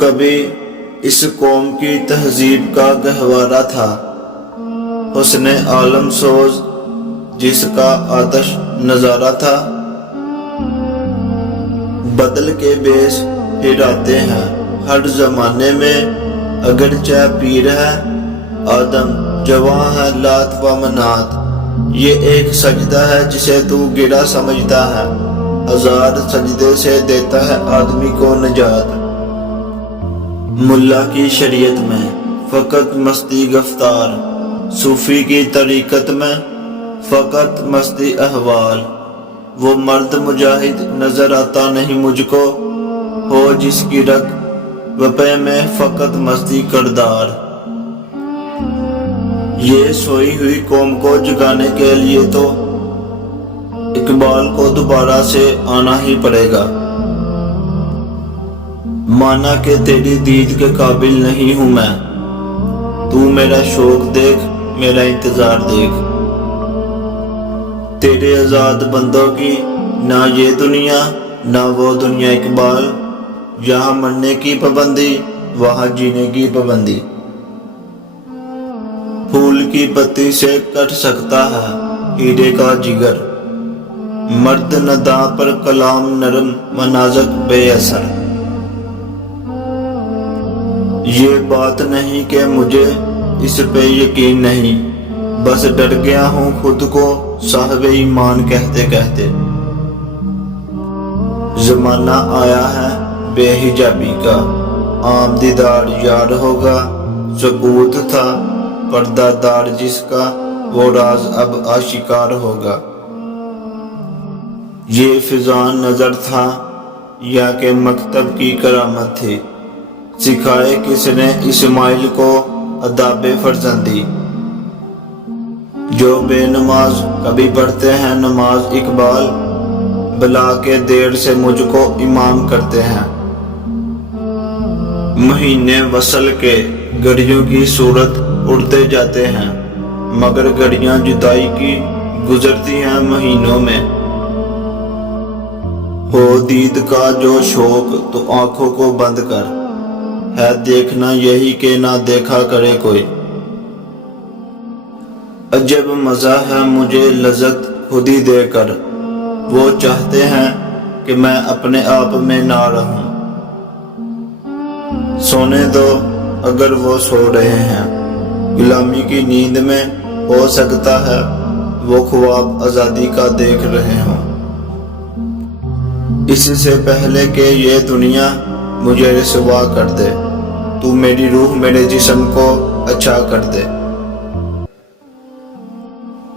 کبھی اس قوم کی تہذیب کا گہوارہ تھا، حسن عالم سوز جس کا آتش نظارہ تھا۔ بدل کے بیش پھر آتے ہیں ہر زمانے میں، اگرچہ پیر ہے آدم جواں ہے لات و منات، یہ ایک سجدہ ہے جسے تو گرا سمجھتا ہے، ہزار سجدے سے دیتا ہے آدمی کو نجات۔ ملا کی شریعت میں فقط مستی گفتار، صوفی کی طریقت میں فقط مستی احوال، وہ مرد مجاہد نظر آتا نہیں مجھ کو، ہو جس کی رگ وپے میں فقط مستی کردار۔ یہ سوئی ہوئی قوم کو جگانے کے لیے تو اقبال کو دوبارہ سے آنا ہی پڑے گا۔ مانا کہ تیری دید کے قابل نہیں ہوں میں، تو میرا شوق دیکھ میرا انتظار دیکھ۔ تیرے آزاد بندوں کی نہ یہ دنیا نہ وہ دنیا اقبال، یہاں مرنے کی پابندی وہاں جینے کی پابندی۔ پھول کی پتی سے کٹ سکتا ہے ہیرے کا جگر، مرد نداں پر کلام نرم و نازک بے اثر۔ یہ بات نہیں کہ مجھے اس پہ یقین نہیں، بس ڈر گیا ہوں خود کو صاحب ایمان کہتے کہتے۔ زمانہ آیا ہے بے حجابی کا، عام دیدار یار ہوگا، سکوت تھا پردہ دار جس کا، وہ راز اب آشکار ہوگا۔ یہ فضان نظر تھا یا کہ مکتب کی کرامت تھی، سکھائے کس نے اسماعیل کو آداب فرزندی۔ جو بے نماز کبھی پڑھتے ہیں نماز اقبال، بلا کے دیر سے مجھ کو امام کرتے ہیں۔ مہینے وصل کے گھڑیوں کی صورت اڑتے جاتے ہیں، مگر گھڑیاں جدائی کی گزرتی ہیں مہینوں میں۔ ہو دید کا جو شوق تو آنکھوں کو بند کر، ہے دیکھنا یہی کہ نہ دیکھا کرے کوئی۔ عجب مزہ ہے مجھے لذت خود ہی دے کر، وہ چاہتے ہیں کہ میں اپنے آپ میں نہ رہوں۔ سونے دو اگر وہ سو رہے ہیں، غلامی کی نیند میں ہو سکتا ہے وہ خواب آزادی کا دیکھ رہے ہوں۔ اس سے پہلے کہ یہ دنیا مجھے رسوا کر دے، تو میری روح میرے جسم کو اچھا کر دے۔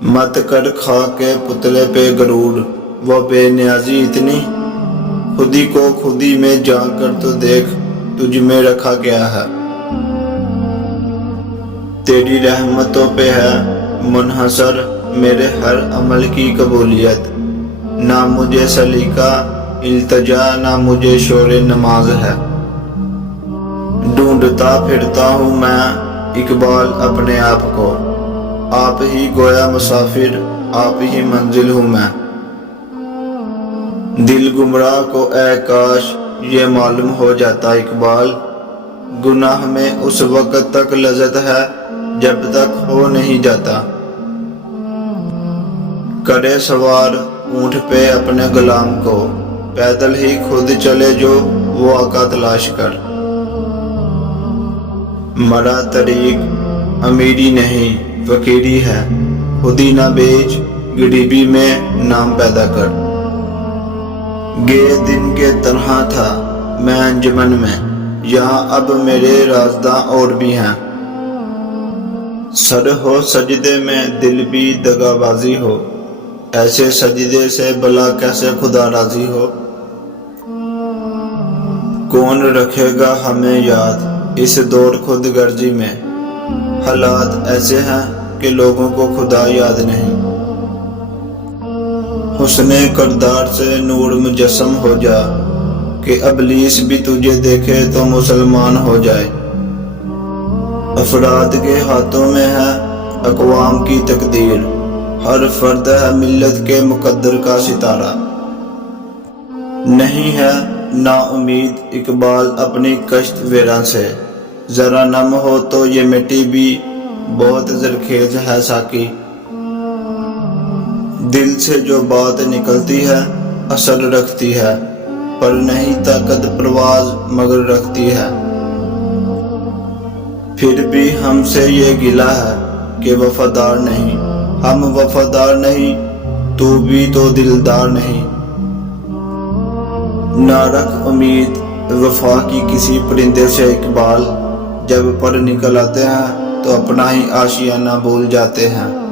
مت کر کھا کے پتلے پہ غرور، وہ بے نیازی اتنی، خودی کو خودی میں جان کر تو دیکھ تجھ میں رکھا گیا ہے۔ تیری رحمتوں پہ ہے منحصر میرے ہر عمل کی قبولیت، نہ مجھے سلیقہ التجا نہ مجھے شور نماز ہے۔ ڈھونڈتا پھرتا ہوں میں اقبال اپنے آپ کو، آپ ہی گویا مسافر آپ ہی منزل ہوں میں۔ دل گمراہ کو اے کاش یہ معلوم ہو جاتا اقبال، گناہ میں اس وقت تک لذت ہے جب تک ہو نہیں جاتا۔ کرے سوار اونٹ پہ اپنے غلام کو، پیدل ہی خود چلے جو وہ آقا تلاش کر۔ مرا طریق امیری نہیں فقیری ہے، خودی نہ بیچ غریبی میں نام پیدا کر۔ گئے دن کے تنہا تھا میں انجمن میں، یہاں اب میرے رازداں اور بھی ہیں۔ سر ہو سجدے میں دل بھی دغا بازی ہو، ایسے سجدے سے بلا کیسے خدا راضی ہو۔ کون رکھے گا ہمیں یاد اس دور خود غرضی میں، حالات ایسے ہیں کہ لوگوں کو خدا یاد نہیں۔ حسن کردار سے نور مجسم ہو جا، کہ ابلیس بھی تجھے دیکھے تو مسلمان ہو جائے۔ افراد کے ہاتھوں میں ہے اقوام کی تقدیر، ہر فرد ہے ملت کے مقدر کا ستارہ۔ نہیں ہے نا امید اقبال اپنی کشت ویراں سے، ذرا نم ہو تو یہ مٹی بھی بہت زرخیز ہے ساقی۔ دل سے جو بات نکلتی ہے اثر رکھتی ہے، پر نہیں طاقت پرواز مگر رکھتی ہے۔ پھر بھی ہم سے یہ گلہ ہے کہ وفادار نہیں، ہم وفادار نہیں تو بھی تو دلدار نہیں۔ نہ رکھ امید وفا کی کسی پرندے سے اقبال، جب پر نکل آتے ہیں تو اپنا ہی آشیانہ بھول جاتے ہیں۔